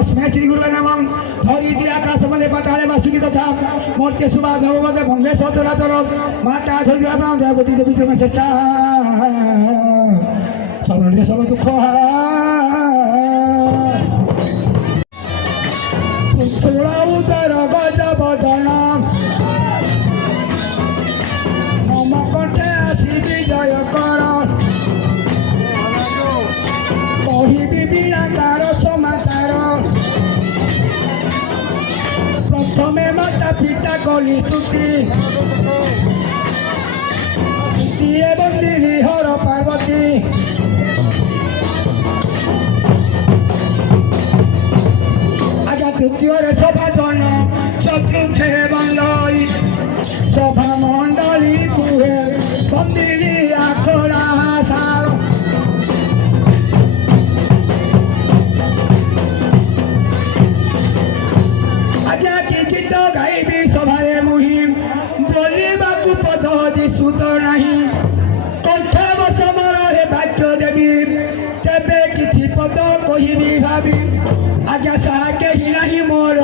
तस्मै श्री गुरुवे नमः धरित्री आकाश मले पाताले वासुकी तथा मूर्ति सुभा भगवते बंदे सतराचर माता धरिया प्राण देवती देवी चरण श्रेष्ठा सबरे सब दुख थोड़ा उतर गज बदन मम कंठे आसी विजय कर कहिबी बीणाकार समाचार प्रथमे माता पिता कली स्तुति द्वितीय बंदिनी हर पार्वती आजा तृतीय सभा जन चतुर्थे बंदई सभा मंडली कुहे बंदिनी आखड़ा सार आजा की गीत गाइबी सभारे मुहिम बोलिबाकू पद दिशुत नहीं कंठे बसमर हे भाग्य देवी तेबे किछि पद कहिबी भाबी आजा साके ही नहीं मोर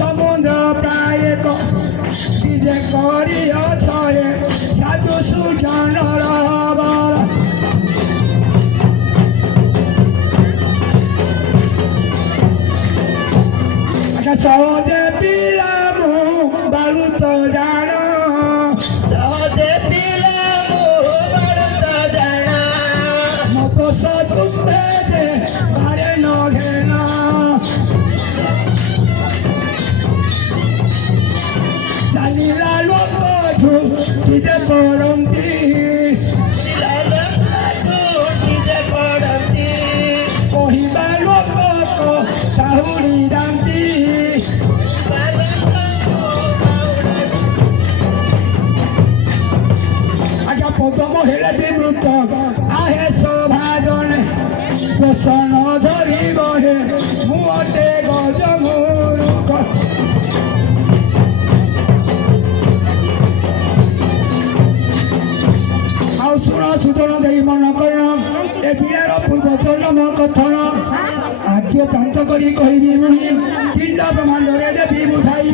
समुद्र प्राय विजय करी अछे साधु सुजन रबर आजा सहजे पिलामु बालू तो जानो सहजे पिलामु बालू तो जानो मत सदुम्भे जे बारे न घेना चालिला लोक झुटिजे पड़ती कहवा लोक काहुरी जाती आजा पदम हेले विमृत आहे सभाजन दर्शन धरी बहे मुहटे गज मूर्ख आउ शुण सुदन दे मन कर ए बीणार पूर्व जन्म कथन आज प्रांत करी कहबी मुहि पिंड ब्रह्मांड देवी बुझाई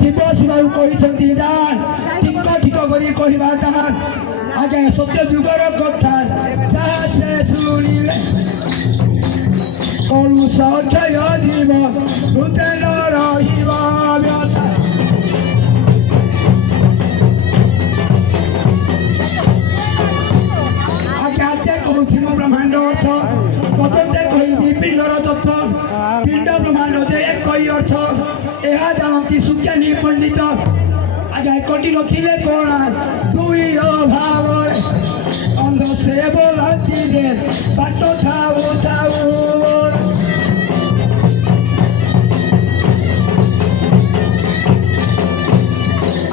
शिव शिवाऊ कहते दान टिक टिक करी कहवा तान आज सत्य जुगर कथा जहाँ से शुणिले कलुष क्षय जीव भूते न रहिबा व्यथा कहूँ मो ब्रह्मांड अर्थ तथे कहबी पिंडर तत्व पिंड ब्रह्मांड जे एक अर्थ यह जानती सुज्ञानी पंडित आज एकटी नथिले कणा दुई अभाव अंध से बोलाती रे बाट थाऊ थाऊ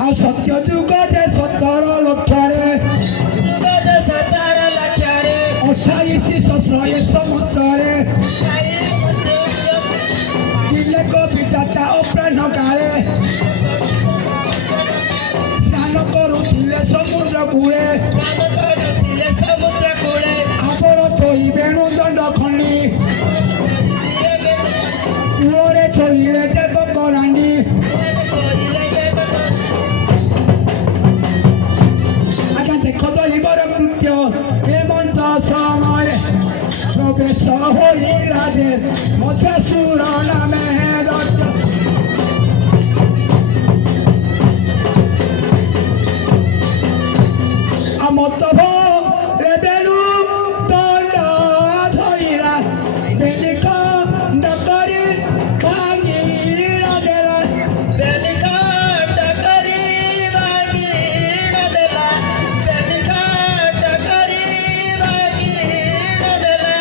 आ सत्य जुग जे 17 लक्षरे 28 सहस्र समुद्रे तिलक विजाता अप्राण काले स्नान करुले समुद्र कूले आबर थई वेणु दंड खंडी कूले थईले देव कराणी आजा देख तो इबर कृत्य हेमंत समय प्रवेश होइला जे मथे सुर नामे दत्त আমত রেবেলু দণ্ড ধইলা বেলিক ডকরি ভাঙি দেলা বেলিক ডকরি ভাঙি দেলা বেলিক ডকরি ভাঙি দেলা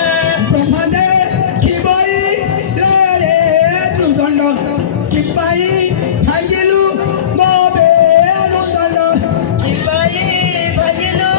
ব্রহ্মাদে কি বই রে দুদণ্ড কি পাই ভাঙিলু মবে দণ্ড কি পাই ভাঙিলু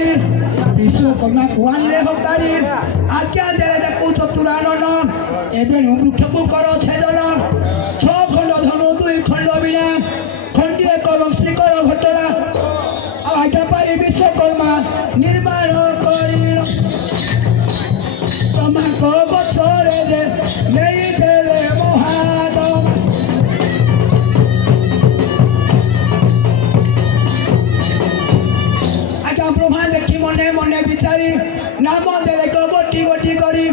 କରି ବିଶ୍ୱକର୍ମା କୁହାଣୀରେ ହତାରି ଆଜ୍ଞା ଦେଲେ ଦେଖୁ ଚତୁରାନନ ଏବେ ବୃକ୍ଷକୁ କର ଛେଦନ 6 ଖଣ୍ଡ ଧନୁ 2 ଖଣ୍ଡ ବିଣା ଖଣ୍ଡିଏ କର ଶ୍ରୀକର ଘଟଣା ଆଉ ଆଜ୍ଞା ପାଇଁ ବିଶ୍ୱକର୍ମା ନିର୍ମାଣ କରିଲ ତମାଙ୍କ ଗଛରେ ଯେ ନେଇଥିଲେ ମହାଦମା ଆଜ୍ଞା ବ୍ରହ୍ମା ଦେଖି ମନେ ମନେ ବିଚାରି ନାମ ଦେଲେ ଗୋଟି ଗୋଟି କରି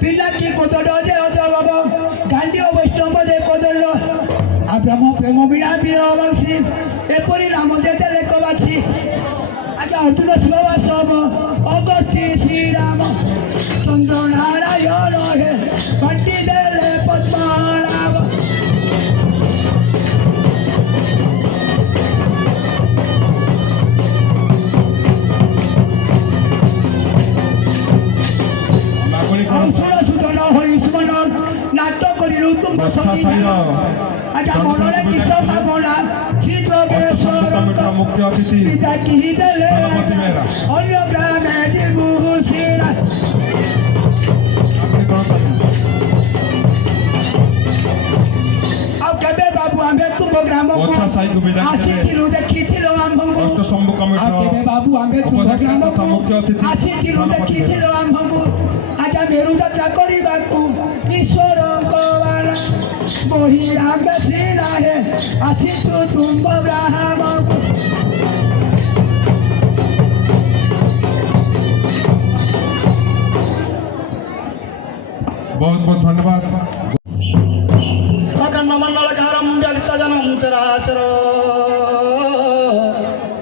ପିଲାଟି କୋଦଡ ଯେ ଅଜଗବ ଗାଣ୍ଡିଅ ବୈଷ୍ଣବ ଯେ କୋଦଳ ଆଉ ବ୍ରହ୍ମ ପ୍ରେମ ବିଣା ବୀର ବଂଶୀ ଏପରି ନାମ ଦେଲେ କବାଛି ଆଜ୍ଞା ଅର୍ଜୁନ ଶିବବାସବ ଅଗସ୍ତି ଶ୍ରୀରାମ ଚନ୍ଦ୍ର ନାରାୟଣ ହେ ବାଣ୍ଟି ଦେଲେ ପଦ୍ମନାଭ ଆଉ ସୁର ସୁଦନ ହୋଇ ସୁମନ ନାଟ କରିଲୁ ତୁମ ସଙ୍ଗୀତ ଆଜ୍ଞା ମନରେ କିସ ଭାବନା ଶ୍ରୀ ଯୋଗେଶ୍ୱରଙ୍କ ମୁଖ୍ୟ ଅତିଥି ପିତା କିହି ଦେଲେ ଅନ୍ୟ ଗ୍ରାମେ ଯିବୁ ଶିରା ଆଉ କେବେ ବାବୁ ଆମେ ତୁମ ଗ୍ରାମକୁ ବଛା ସାହିକୁ ବିଦାୟ ଦେଲେ। ଆସିଥିଲୁ ଦେଖିଥିଲୁ ଆମ୍ଭଙ୍କୁ ଅଷ୍ଟଶମ୍ଭୁ କମିଟିର ଆଉ କେବେ ବାବୁ ଆମେ ତୁମ ଉପାଧ୍ୟକ୍ଷ ଗ୍ରାମକୁ ତଥା ମୁଖ୍ୟ ଅତିଥି ଆସିଥିଲୁ ଦେଖିଥିଲୁ ଆମ୍ଭଙ୍କୁ ଆଜ୍ଞା ମେରୁ ଯାତ୍ରା କରିବାକୁ ଈଶ୍ୱରଙ୍କ ବାନା ମହିଳା ବେଶୀ ନାହିଁ ଆସିଛୁ ତୁମ ଗ୍ରାମକୁ ବହୁତ ବହୁତ ଧନ୍ୟବାଦ अखण्डमण्डलकारं व्यक्तजनं चराचर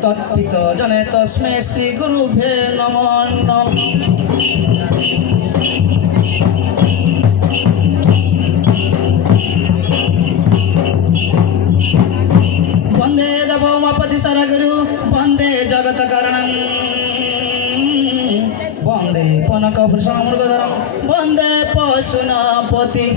तत्पितजने तस्मै श्रीगुरुभ्ये नमो नमः वन्दे देवोमपति सरगुरु वन्दे जगत्कारणं वन्दे पनकभूषणमृगधरं वन्दे पशुनापति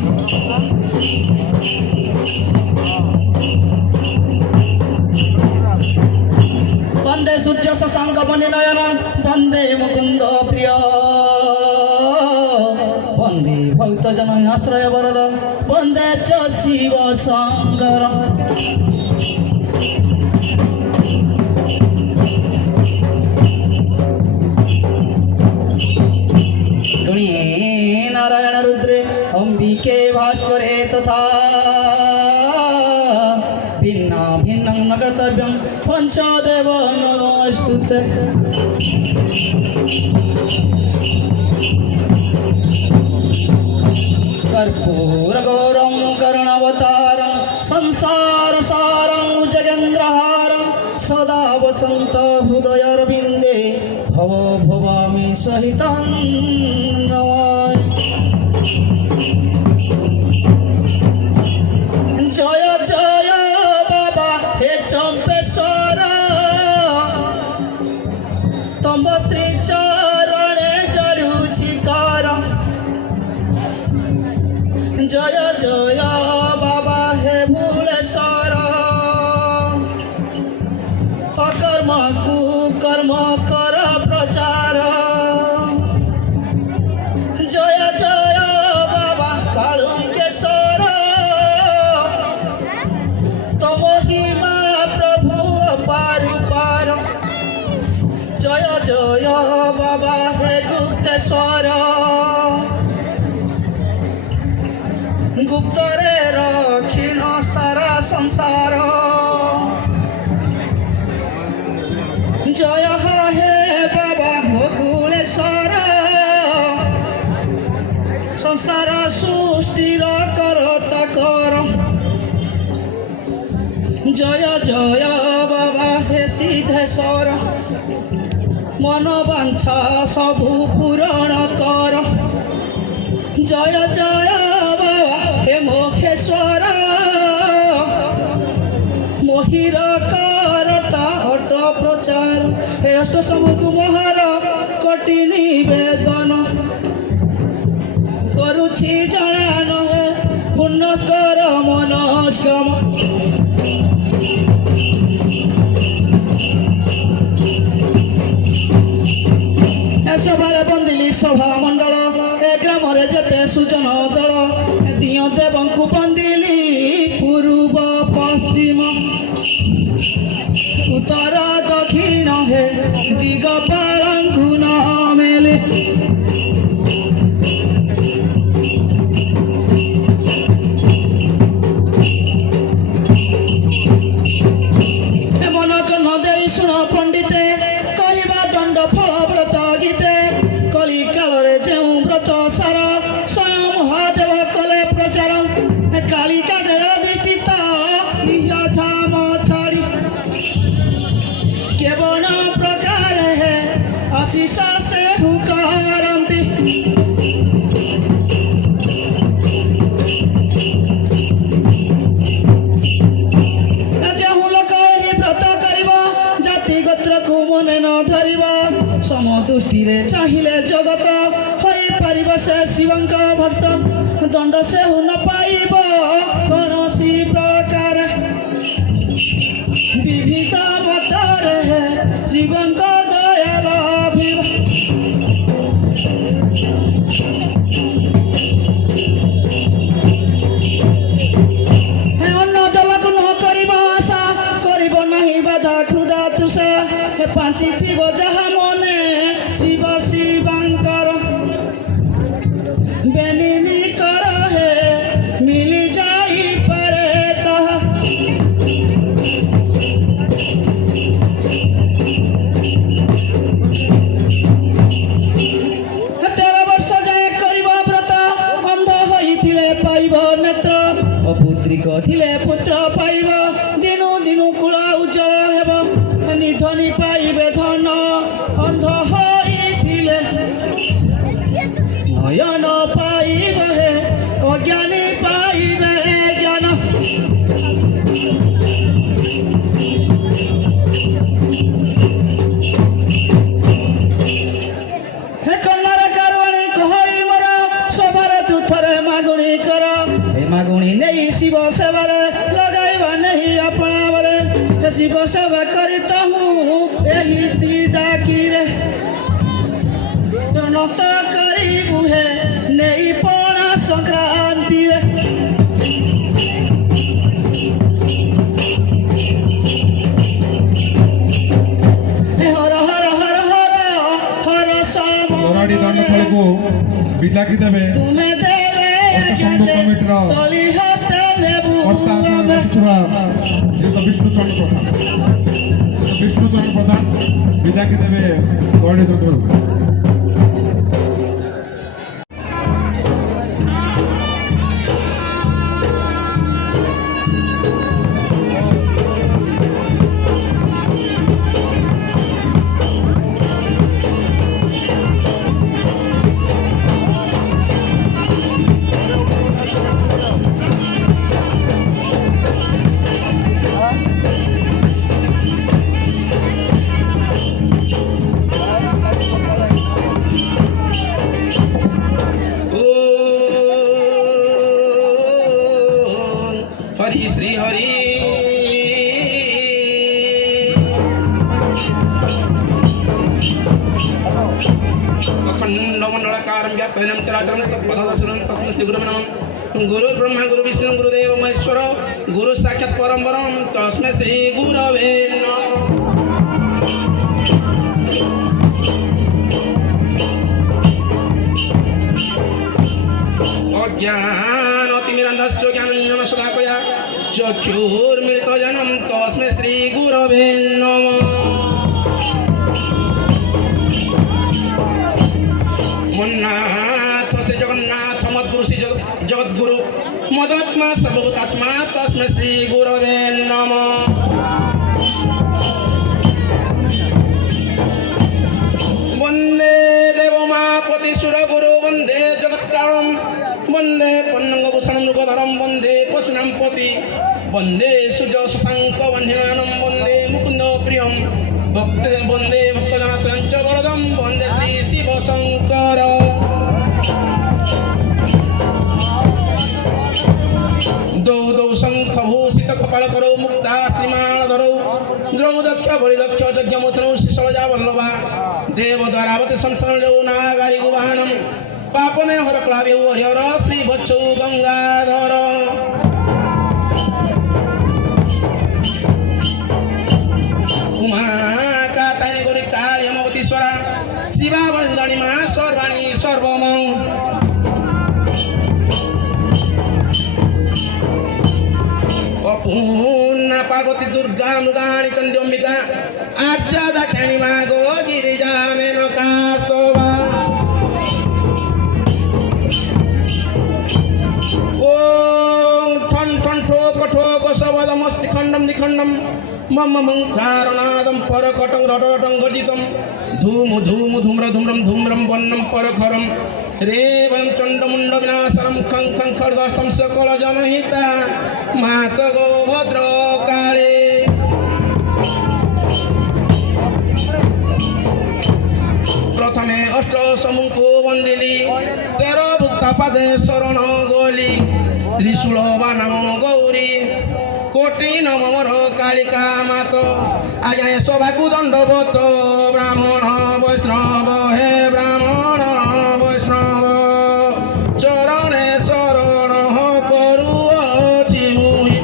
वन्दे सूर्य शशांक मणिनयन वन्दे मुकुंद प्रिय वन्दे भक्तजन आश्रय वरद वन्दे च शिव शंकर नारायण रुद्रे अंबिके भास्करे तथा भिन्ना भिन्नं न कर्तव्यं पञ्चदेव नमोस्तुते कर्पूरगौरं करुणावतारं संसारसारं जगेन्द्रहारं सदा वसन्त हृदयारविन्दे भव भवामि सहितं नमामि जय जय बाबा हे चम्पेश्वर तम श्री चरणे जड़ुछि कर जय जय बाबा हे भूलेश्वर अकर्म कुकर्म कर प्रचार जय जय बाबा बालुकेश्वर तम हिमा प्रभु पार जय जय बाबा हे गुप्तेश्वर गुप्तरे रखिण सारा संसार जय हे बाबा गोकुलेश्वर संसार सृष्टिर करता कर जय जय बाबा हे सिद्धेश्वर मन बांछा सबु पूरण कर जय जय बाबा हे मोहेश्वर मोहिर करता हट प्रचार हे अष्ट समूह महार कोटि निवेदन करुछि जनान हे पूर्ण कर मनस्कम ସଭା ମଣ୍ଡଳ ଏ ଗ୍ରାମରେ ଯେତେ ସୁଜନ ଦଳ ଦିଅ ଦେବଙ୍କୁ ବନ୍ଦିଲି ପୂର୍ବ ପଶ୍ଚିମ ଉତ୍ତର ଦକ୍ଷିଣ ହେ ଦିଗ ପାଳଙ୍କୁ ନ ମେଲେ ମନକ ନ ଦେଇ ଶୁଣ ପଣ୍ଡିତେ କହିବା ଦଣ୍ଡ ଫଳ ବ୍ରତ ଗୀତେ କଳି କାଳରେ ଯେଉଁ ବ୍ରତ ସାର ସ୍ୱୟଂ ମହାଦେବ କଲେ ପ୍ରଚାର କାଳିକାରେ ଅଧିଷ୍ଠିତ ଇହ ଧାମ ଛାଡ଼ି କେବଳ ପ୍ରକାର ହେ ଆଶିଷ ସେ କରନ୍ତି ଯେଉଁ ଲୋକ ଏହି ବ୍ରତ କରିବ ଜାତି ଗୋତ୍ରକୁ ମନେ ନ ଧରିବ ସମଦୃଷ୍ଟିରେ ଚାହିଁଲେ ଜଗତ ହୋଇପାରିବ ସେ ଶିବଙ୍କ ଭକ୍ତ ଦଣ୍ଡ ସେ ନ ପାଇବ କୌଣସି ପ୍ରକାର ବିବିଧ ମତରେ ଶିବଙ୍କ ଦୟା ଲଭିବ ଅନ୍ନ ଜଳକୁ ନ କରିବ ଆଶା କରିବ ନାହିଁ ବାଧା କ୍ଷୁଧା ତୃଷା ପାଞ୍ଚିଥିବ ଯାହା ମନେ ଶିବ ଶିବାଙ୍କର ବେନିନି କର ହେ ମିଳି ଯାଇପାରେ ତାହା ତେର ବର୍ଷ ଯାଏ କରିବ ବ୍ରତ ଅନ୍ଧ ହୋଇଥିଲେ ପାଇବ ନେତ୍ର ଅପୁତ୍ରିକ ଥିଲେ ପୁତ୍ର ପାଇବ ଦିନୁ ଦିନୁ କୁଳ ଉଜ୍ଜଳ ହେବ ନିଧନି ପାଇବେ ଧନ ଅନ୍ଧ ହୋଇଥିଲେ ନୟନ ପାଇବ ହେ ଅଜ୍ଞାନୀ ପାଇବେ ଜ୍ଞାନ ହେ କନ୍ୟାର କାରୁଣୀ କହଇ ମୋର ସଭାରେ ତୁ ଥରେ ମାଗୁଣି କର ଏ ମାଗୁଣି ନେଇ ଶିବ ସେବାରେ ଲଗାଇବା ନେଇ ଆପଣାବରେ ହେ ଶିବ ସେବା କରି ତହୁଁ ଏହି ଦିଦାକିରେ ନତ କରିବୁ ହେ ନେଇ ପଣା ସଂକ୍ରାନ୍ତିରେ ହେ ହର ହର ହର ହର ହର ତୋରାଡ଼ି ଦଣ୍ଡ ଫଳକୁ ବିଦାକି ଦେବେ ତୁମେ ଦେଲେ ସଂଘ କମିଟିର ତଳି ହସ୍ତେ ନେବୁ କର୍ତ୍ତା ଆସନରେ ବସିଥିବା ଶ୍ରୀଯୁକ୍ତ ବିଷ୍ଣୁଚରଣ ପ୍ରଧାନ ବିଷ୍ଣୁଚରଣ ପ୍ରଧାନ ବିଦାକି ଦେବେ ତୋରାଡ଼ି ଦଣ୍ଡ ଫଳକୁ हरि श्री हरि अखंड मंडलाकारं व्याप्तनं चराचरं तत्पददर्शनं तस्मै श्री गुरुवे नमः गुरु ब्रह्मा गुरु विष्णु गुरुदेव महेश्वर गुरु साक्षात् परम ब्रह्म तस्मै श्री गुरवे नमः अज्ञानतिमिरन्धस्य ज्ञानञ्जन सदाकया चक्षुर्मिलितजनं तस्मै श्री गुरवे नमः मन्नाथ श्री जगन्नाथ मद्गुरु श्री जगद्गुरु मदात्मा सर्वभूतात्मा तस्मै श्री गुरवे नमः वन्दे देवमापति सुरगुरु वन्दे जगत्कारणं वन्दे पन्नङ्गभूषणं मृगधरं वन्दे पशूनां पति वन्दे सूर्य शशाङ्क वह्निनयनं वन्दे मुकुन्द प्रियं भक्त वन्दे भक्तजनाश्रयं च वरदं वन्दे श्री शिवशङ्कर दौ दौ शङ्खभूषित कपालकरौ मुक्ता स्त्रीमालधरौ द्रौ दक्ष बलिदक्ष यज्ञमुथनौ शिशलजा वल्लभा देव द्वारावत संसरण नागारी गुवाहनम पाप में हर क्लावे हरिहर श्री बच्चौ गंगाधर उमा कातानी गौरी काली अमवतीश्वरा शिवा वंदनी मा सर्वाणी सर्वमं अपूर्णा पार्वती दुर्गा मृगाणी चंडी अंबिका आर्या दाक्षिणी मा गो गिरिजा मेनका स्तोभा ओम ठन ठन ठोक ठोक सबदमस्ति खंडम निखंडम मम मंकारनादम परकटं रटरटं गर्जितं धूम धूम धूम्र धूम्रं धूम्रं वन्नं परखरं रे वयं चण्डमुण्ड विनाशनं खं खं खड्गस्तं सकल जनहिता मातगो भद्रकाळे प्रथमे अष्ट समुखो वंदिली 13 भुक्ता पदे शरण गोली त्रिशूल बाणम गौरी कोटि नमर कालिका मात आज्ञा सभाकु दंडवत ब्राह्मण वैष्णव हे ब्राह्मण वैष्णव चरणे शरण करुअछि मुहि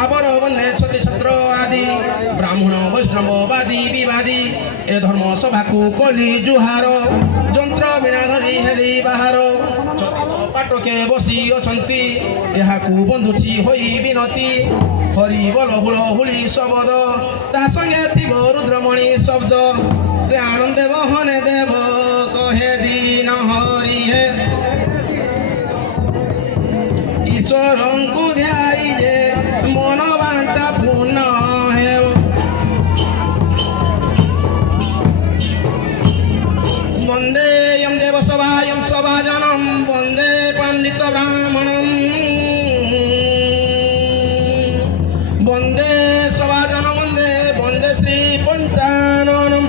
आवर बन्ने छति छत्र आदि ब्राह्मण वैष्णव वादी विवादी ए धर्म सभा को कली जुहार जंत्र बिना धरी हेली बाहर छत्तीस पाटके बसी अछंती एहाकू बंधुची होई बिनती हरि बल हुल हुली शब्द ता संगे थिब रुद्रमणि शब्द से आनंद बहने देव कहे दीन हरि हे ईश्वरंकु ध्याई जे मन वांछा पूर्ण हे वंदे यम देव सभायम सभाजनम वंदे पंडित ब्राह्मणम वंदे सभाजन वंदे वंदे श्री पंचाननम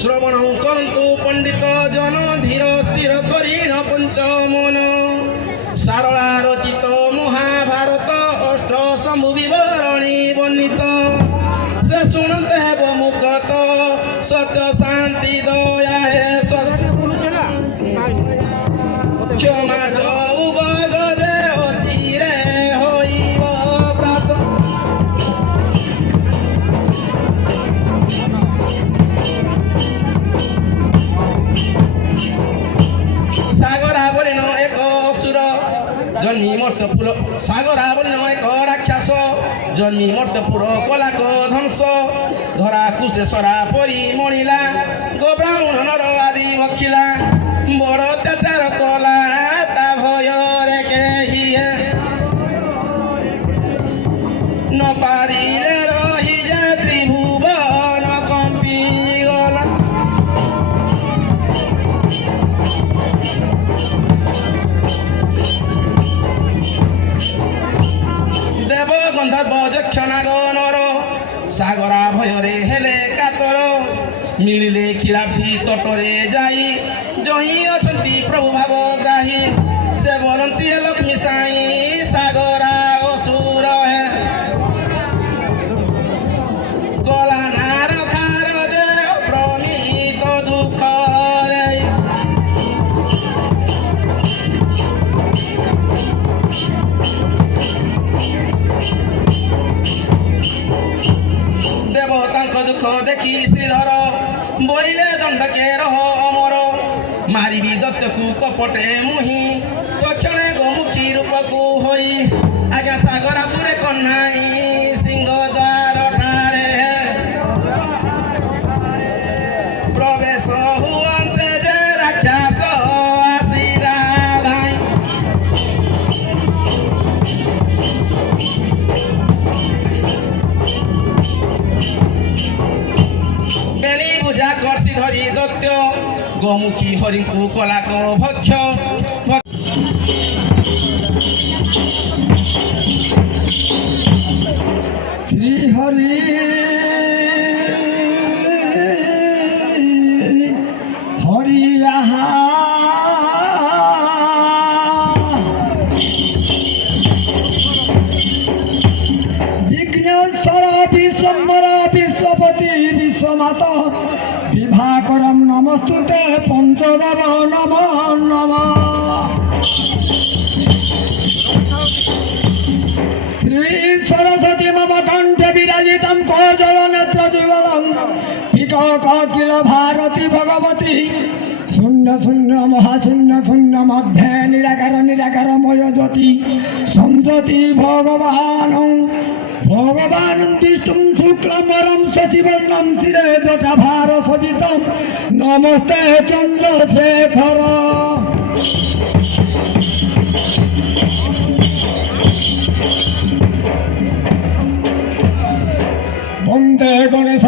श्रवण करन्तु पंडित जन धीर स्थिर करीण पंचमन सारला रचित महाभारत अष्ट शंभु विवरणी वर्णित से सुनते हैं वो मुखत सत्य शांति दया है क्षमा चौबग दे चिरे होइब प्राप्त सागरा बोलिन एक असुर जन्मी मर्तपुर सागरा बोलिन एक राक्षस जन्मी मर्तपुर कलाक ध्वंस धरा कुशेश्वरा परी मणिला गो ब्राह्मणर आदि भक्षिला बड़ अत्याचार कला ता भୟରେ केही न पारिले रही जे त्रिभुवन कंपी गला देव गंधर्व यक्ष नागनर सागरा भୟରେ हेले कातर मिलिले क्षीराब्धि तटरे जाई जही अछंती प्रभु भावग्राही से बोलंती है लक्ष्मी साई सागरा असुर है कला नार खार जे प्रमित दुख रे देवतांक दुख देखी श्रीधर बोइले दंड के रह अमर मारिबी दत्तकू कपटे मुही दक्षिणे गोमुखी रूपकू होई आज्ञा सागरापुरे कन्हाई सिंह द्वार ठारे प्रवेश हुअन्ते जे राक्षस आसिला धाई बेणी बुझा कर्षि धरी दत्य गोमुखी हरिଙ୍କୁ कलाक भक्ष श्री हरि हरि শূন্য শূন্য মহাশূন্য শূন্য মধ্যে নিরাকার নিরাকারময় জ্যোতি সংজ্যোতি ভগবান ভগবান বিষ্ণু শুক্লমরম শশিবর্ণম শিরে জটাভার সবিতম নমস্তে চন্দ্রশেখর। বন্দে গণেশ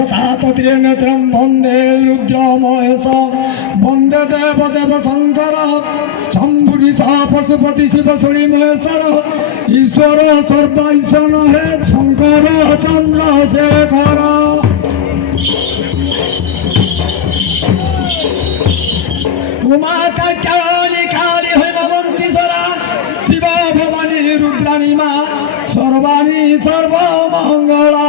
ত্রিনেত্রম বন্দে রুদ্র মহেশ বন্দে দেব দেব শঙ্কর শম্ভুরি সহ পশুপতি শিব শুনি মহেশ্বর ঈশ্বর সর্বৈশ্বর হে শঙ্কর চন্দ্রশেখর। উমা কালী কালী হৈমবন্তীশ্বরা শিব ভবানী রুদ্রাণী মা সর্বাণী সর্বমঙ্গলা।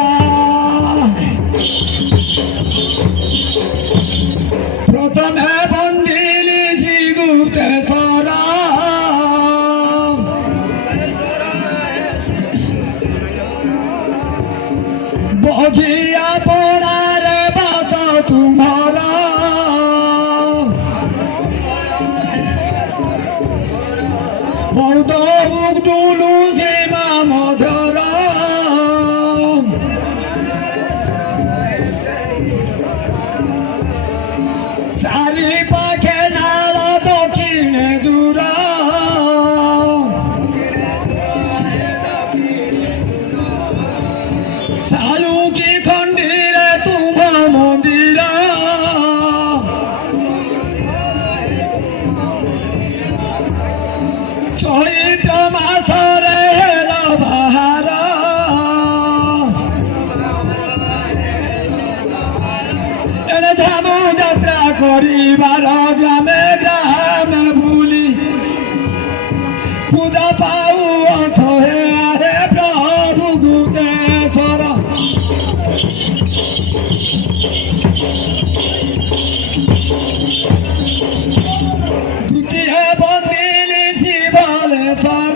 প্রথমে বন্দিলি শ্রীগুপ্তেশ্বর বঘিয়া পড়ারে বাস তোমার বৌদ্ধ উগডুলু সীমা মধুর চারি পাখে নাল দক্ষিণে দূর শালুকি খণ্ডিরে তুম মন্দির চৈত্র মাসরে হেল বাহার এনে ঝামু যাত্রা করিবার গ্রামে গ্রামে ভুলি পূজা পাউ অর্থ হে আহে প্রভু গুপ্তেশ্বর। দ্বিতীয় বন্দিলি শিবলেশ্বর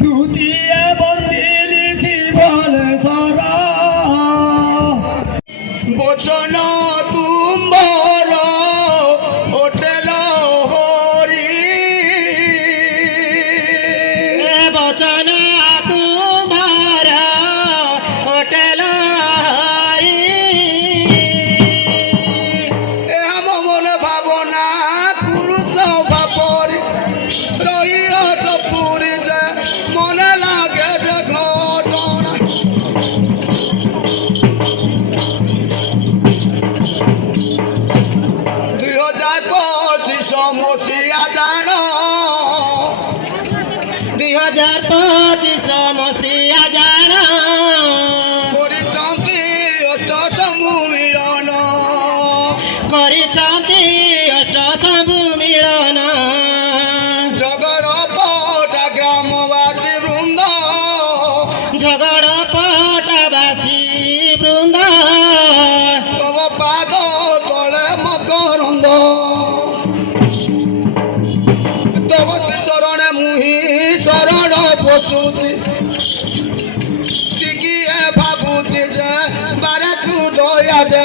দ্বিতীয় বন্দিলি শিবলেশ্বর। বচন তুম্বর হোটেল হরি বচন তোমার হোটেল হরি এম মন ভাবনা পুরুষ বাপরি রহিয়ত পুরী যে মনে লাগে যে ঘটনা 2025 মସିହା ଜାଣ 2025 ମସିହା ଜାଣ କରିଛନ୍ତି ଅଷ୍ଟଶମ୍ଭୁ ମିଳନ କରିଛନ୍ତି ଅଷ୍ଟଶମ୍ଭୁ ମିଳନ ଜଗଡ଼ ପଟା ଗ୍ରାମବାସୀ ବୃନ୍ଦ ଝଗଡ଼ ପଟାବାସୀ ବୃନ୍ଦ ତମ ପାଦ ତଳେ ମକରନ୍ଦ ତମ ଚରଣେ ମୁହିଁ ଶରଣ ପଶୁଛି ଟିକିଏ ଭାବୁଛି ଯେ ବାରେ ତୁ ଦୟା ଯେ